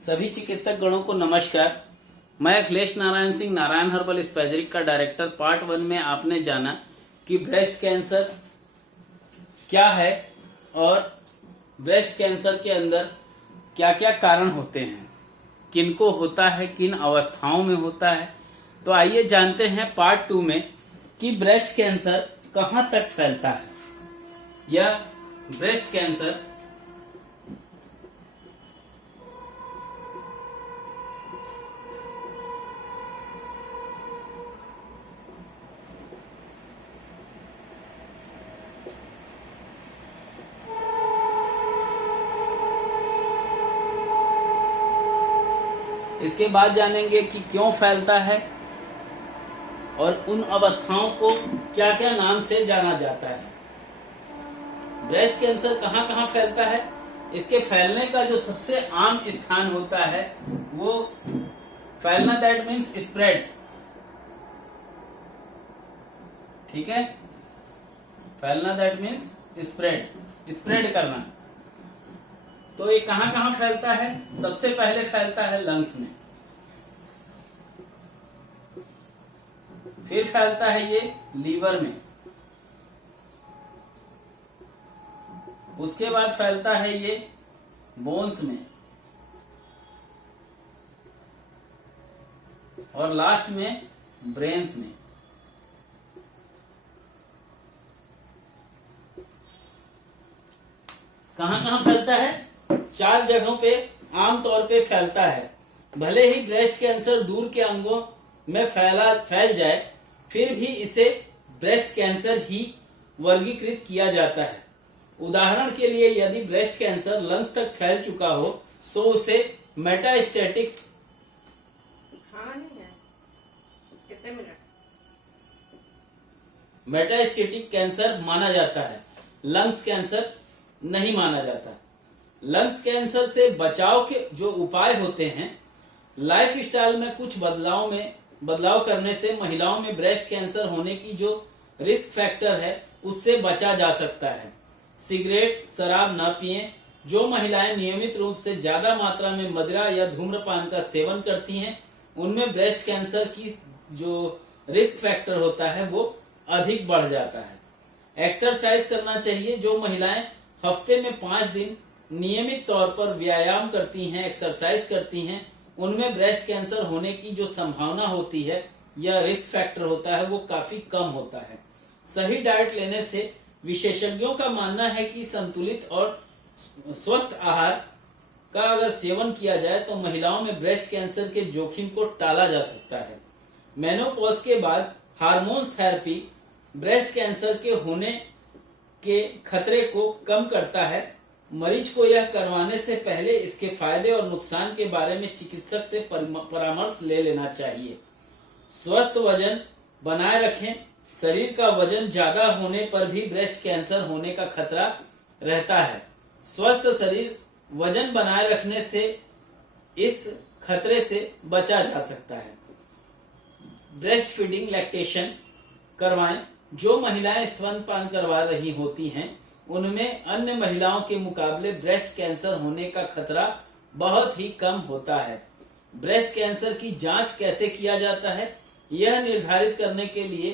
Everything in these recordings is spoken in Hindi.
सभी चिकित्सक गणों को नमस्कार। मैं अखिलेश नारायण सिंह, नारायण हर्बल स्पेजरिक का डायरेक्टर। पार्ट 1 में आपने जाना कि ब्रेस्ट कैंसर क्या है और ब्रेस्ट कैंसर के अंदर क्या क्या कारण होते हैं, किनको होता है, किन अवस्थाओं में होता है। तो आइए जानते हैं पार्ट 2 में कि ब्रेस्ट कैंसर कहां तक फैलता है या ब्रेस्ट कैंसर इसके बाद जानेंगे कि क्यों फैलता है और उन अवस्थाओं को क्या क्या नाम से जाना जाता है। ब्रेस्ट कैंसर कहां कहां फैलता है, इसके फैलने का जो सबसे आम स्थान होता है वो फैलना, दैट मीन्स स्प्रेड। ठीक है, फैलना दैट मीन्स स्प्रेड करना। तो ये कहां कहां फैलता है? सबसे पहले फैलता है लंग्स में, फिर फैलता है ये लीवर में, उसके बाद फैलता है ये बोन्स में, और लास्ट में ब्रेन्स में। कहां कहां फैलता है? 4 जगहों पे आमतौर पे फैलता है। भले ही ब्रेस्ट कैंसर दूर के अंगों में फैल जाए, फिर भी इसे ब्रेस्ट कैंसर ही वर्गीकृत किया जाता है। उदाहरण के लिए यदि ब्रेस्ट कैंसर लंग्स तक फैल चुका हो तो उसे मेटास्टेटिक कैंसर माना जाता है, लंग्स कैंसर नहीं माना जाता। लंग्स कैंसर से बचाव के जो उपाय होते हैं, लाइफ स्टाइल में कुछ बदलाव करने से महिलाओं में ब्रेस्ट कैंसर होने की जो रिस्क फैक्टर है उससे बचा जा सकता है। सिगरेट, शराब न पिएं। जो महिलाएं नियमित रूप से ज्यादा मात्रा में मदिरा या धूम्रपान का सेवन करती हैं, उनमें ब्रेस्ट कैंसर की जो रिस्क फैक्टर होता है वो अधिक बढ़ जाता है। एक्सरसाइज करना चाहिए। जो महिलाएं हफ्ते में 5 दिन नियमित तौर पर व्यायाम करती हैं, एक्सरसाइज करती हैं, उनमें ब्रेस्ट कैंसर होने की जो संभावना होती है या रिस्क फैक्टर होता है वो काफी कम होता है। सही डाइट लेने से विशेषज्ञों का मानना है कि संतुलित और स्वस्थ आहार का अगर सेवन किया जाए तो महिलाओं में ब्रेस्ट कैंसर के जोखिम को टाला जा सकता है। मेनोपॉज के बाद हार्मोन्स थेरेपी ब्रेस्ट कैंसर के होने के खतरे को कम करता है। मरीज को यह करवाने से पहले इसके फायदे और नुकसान के बारे में चिकित्सक से परामर्श ले लेना चाहिए। स्वस्थ वजन बनाए रखें। शरीर का वजन ज्यादा होने पर भी ब्रेस्ट कैंसर होने का खतरा रहता है। स्वस्थ शरीर वजन बनाए रखने से इस खतरे से बचा जा सकता है। ब्रेस्ट फीडिंग, लैक्टेशन करवाएं। जो महिलाएं स्तनपान करवा रही होती हैं उनमें अन्य महिलाओं के मुकाबले ब्रेस्ट कैंसर होने का खतरा बहुत ही कम होता है। ब्रेस्ट कैंसर की जांच कैसे किया जाता है? यह निर्धारित करने के लिए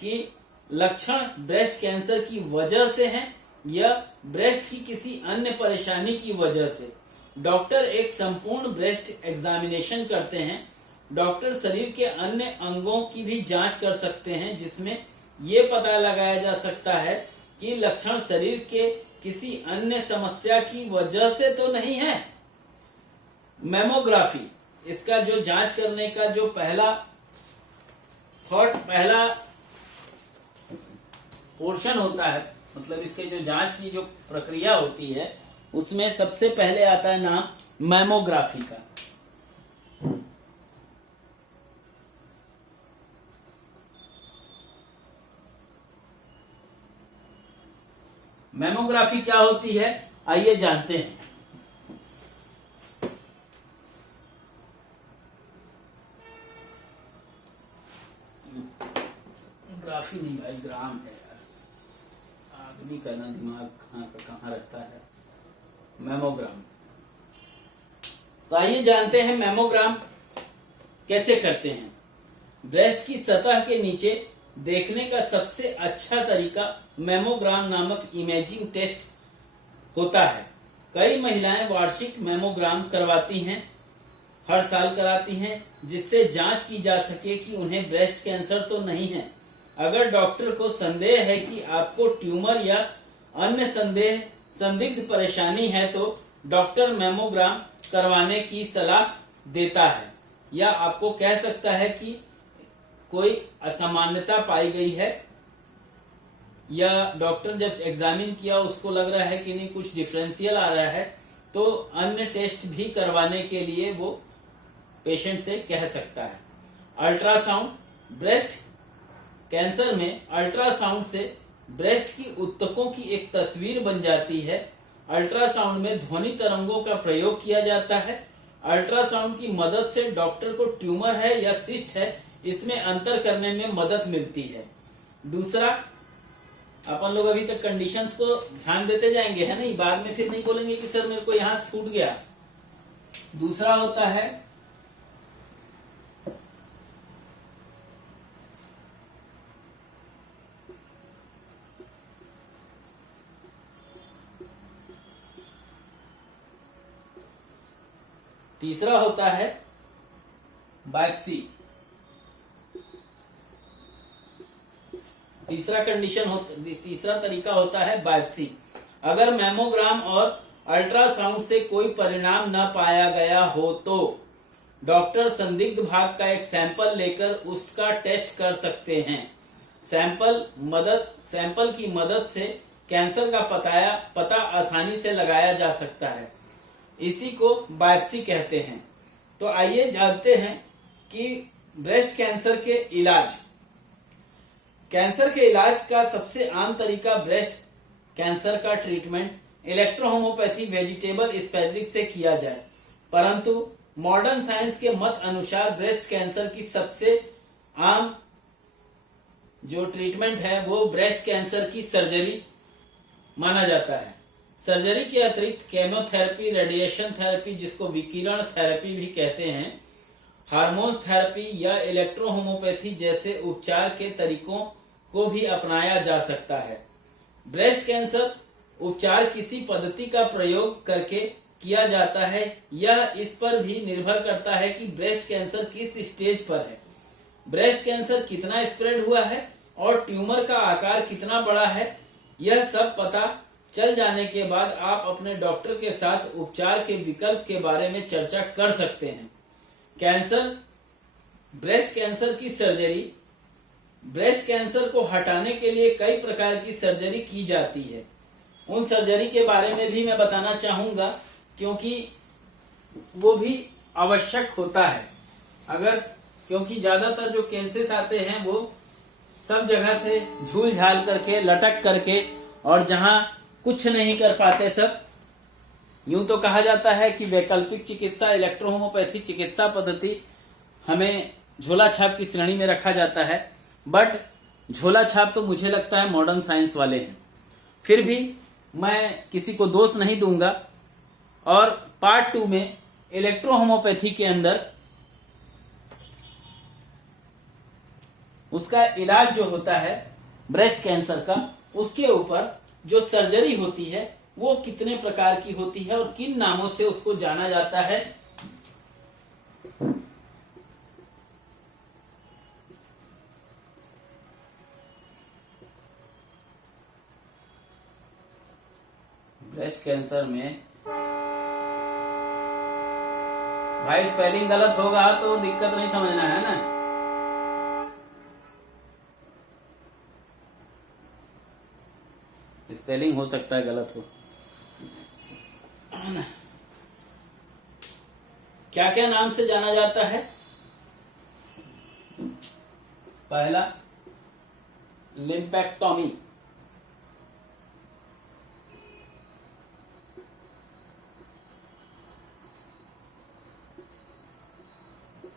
कि लक्षण ब्रेस्ट कैंसर की वजह से हैं या ब्रेस्ट की किसी अन्य परेशानी की वजह से, डॉक्टर एक संपूर्ण ब्रेस्ट एग्जामिनेशन करते हैं। डॉक्टर शरीर के अन्य अंगों की भी जांच कर सकते हैं, जिसमें ये पता लगाया जा सकता है कि लक्षण शरीर के किसी अन्य समस्या की वजह से तो नहीं है। मैमोग्राफी, इसका जो जांच करने का जो पहला पोर्शन होता है, मतलब इसके जो जांच की जो प्रक्रिया होती है उसमें सबसे पहले आता है नाम मैमोग्राफी का। मैमोग्राफी क्या होती है आइए जानते हैं। ग्राफी नहीं भाई, ग्राम है यार। आदमी का ना दिमाग कहाँ रहता है। मैमोग्राम तो आइए जानते हैं मैमोग्राम कैसे करते हैं। ब्रेस्ट की सतह के नीचे देखने का सबसे अच्छा तरीका मैमोग्राम नामक इमेजिंग टेस्ट होता है। कई महिलाएं वार्षिक मैमोग्राम करवाती हैं, हर साल कराती हैं, जिससे जांच की जा सके कि उन्हें ब्रेस्ट कैंसर तो नहीं है। अगर डॉक्टर को संदेह है कि आपको ट्यूमर या अन्य संदिग्ध परेशानी है तो डॉक्टर मैमोग्राम करवाने की सलाह देता है या आपको कह सकता है कि कोई असामान्यता पाई गई है, या डॉक्टर जब एग्जामिन किया उसको लग रहा है कि नहीं कुछ डिफरेंशियल आ रहा है, तो अन्य टेस्ट भी करवाने के लिए वो पेशेंट से कह सकता है। अल्ट्रासाउंड। ब्रेस्ट कैंसर में अल्ट्रासाउंड से ब्रेस्ट की ऊतकों की एक तस्वीर बन जाती है। अल्ट्रासाउंड में ध्वनि तरंगों का प्रयोग किया जाता है। अल्ट्रासाउंड की मदद से डॉक्टर को ट्यूमर है या सिस्ट है इसमें अंतर करने में मदद मिलती है। दूसरा, अपन लोग अभी तक कंडीशंस को ध्यान देते जाएंगे, है नहीं, बाद में फिर नहीं बोलेंगे कि सर मेरे को यहां छूट गया। दूसरा होता है तीसरा होता है बायोप्सी। तीसरा तरीका होता है बायोप्सी। अगर मैमोग्राम और अल्ट्रासाउंड से कोई परिणाम न पाया गया हो तो डॉक्टर संदिग्ध भाग का एक सैंपल लेकर उसका टेस्ट कर सकते हैं। सैंपल की मदद से कैंसर का पता आसानी से लगाया जा सकता है। इसी को बायोप्सी कहते हैं। तो आइए जानते हैं कि ब्रेस्ट कैंसर के इलाज। कैंसर के इलाज का सबसे आम तरीका ब्रेस्ट कैंसर का ट्रीटमेंट इलेक्ट्रोहोमोपैथी वेजिटेबल स्पेजरिक से किया जाए, परंतु मॉडर्न साइंस के मत अनुसार ब्रेस्ट कैंसर की सबसे आम जो ट्रीटमेंट है वो ब्रेस्ट कैंसर की सर्जरी माना जाता है। सर्जरी के अतिरिक्त केमोथेरेपी, रेडिएशन थेरेपी जिसको विकिरण थेरेपी भी कहते हैं, हार्मोन्स थेरेपी या इलेक्ट्रोहोमोपैथी जैसे उपचार के तरीकों को भी अपनाया जा सकता है। ब्रेस्ट कैंसर उपचार किसी पद्धति का प्रयोग करके किया जाता है। यह इस पर भी निर्भर करता है कि ब्रेस्ट कैंसर किस स्टेज पर है, ब्रेस्ट कैंसर कितना स्प्रेड हुआ है और ट्यूमर का आकार कितना बड़ा है। यह सब पता चल जाने के बाद आप अपने डॉक्टर के साथ उपचार के विकल्प के बारे में चर्चा कर सकते हैं। ब्रेस्ट कैंसर की सर्जरी। ब्रेस्ट कैंसर को हटाने के लिए कई प्रकार की सर्जरी की जाती है। उन सर्जरी के बारे में भी मैं बताना चाहूंगा क्योंकि वो भी आवश्यक होता है। क्योंकि ज्यादातर जो केसेस आते हैं वो सब जगह से झूल झाल करके, लटक करके, और जहां कुछ नहीं कर पाते सब। यूं तो कहा जाता है कि वैकल्पिक चिकित्सा इलेक्ट्रोहोमोपैथी चिकित्सा पद्धति हमें झोला छाप की श्रेणी में रखा जाता है, बट झोला छाप तो मुझे लगता है मॉडर्न साइंस वाले हैं। फिर भी मैं किसी को दोष नहीं दूंगा। और पार्ट 2 में इलेक्ट्रोहोमोपैथी के अंदर उसका इलाज जो होता है ब्रेस्ट कैंसर का, उसके ऊपर जो सर्जरी होती है वो कितने प्रकार की होती है और किन नामों से उसको जाना जाता है, ब्रेस्ट कैंसर में। भाई स्पेलिंग गलत होगा तो दिक्कत नहीं समझना है ना। स्पेलिंग हो सकता है गलत हो। क्या क्या नाम से जाना जाता है? पहला लिम्पेक्टोमी,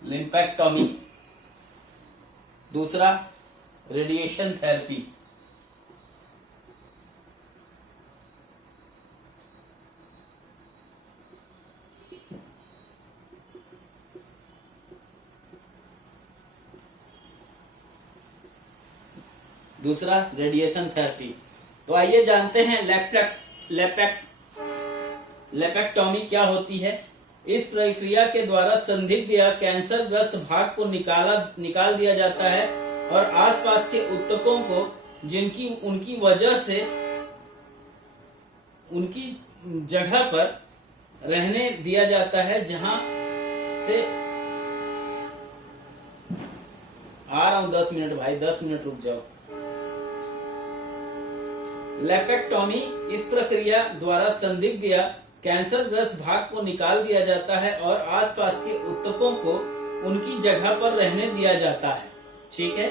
लिम्पेक्टोमी। दूसरा रेडिएशन थेरेपी, दूसरा रेडिएशन थेरेपी। तो आइए जानते हैं लेपेक्टोमी क्या होती है। इस प्रक्रिया के द्वारा संदिग्ध या कैंसर ग्रस्त भाग को निकाल दिया जाता है और आसपास के ऊतकों को जिनकी उनकी वजह से उनकी जगह पर रहने दिया जाता है, जहां से आ रहा हूं 10 मिनट भाई, 10 मिनट रुक जाओ। लेपेक्टोमी इस प्रक्रिया द्वारा संदिग्ध या कैंसर ग्रस्त भाग को निकाल दिया जाता है और आसपास के ऊतकों को उनकी जगह पर रहने दिया जाता है। ठीक है।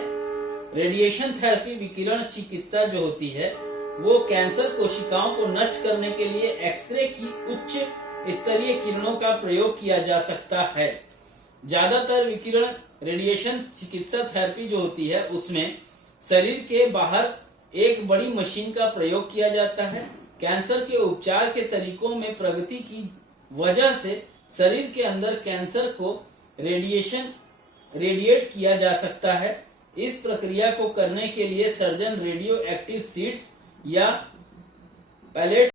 रेडिएशन थेरेपी विकिरण चिकित्सा जो होती है वो कैंसर कोशिकाओं को नष्ट करने के लिए एक्सरे की उच्च स्तरीय किरणों का प्रयोग किया जा सकता है। ज्यादातर विकिरण रेडिएशन चिकित्सा थेरेपी जो होती है उसमें शरीर के बाहर एक बड़ी मशीन का प्रयोग किया जाता है। कैंसर के उपचार के तरीकों में प्रगति की वजह से शरीर के अंदर कैंसर को रेडिएट किया जा सकता है। इस प्रक्रिया को करने के लिए सर्जन रेडियो एक्टिव शीट्स या पैलेट्स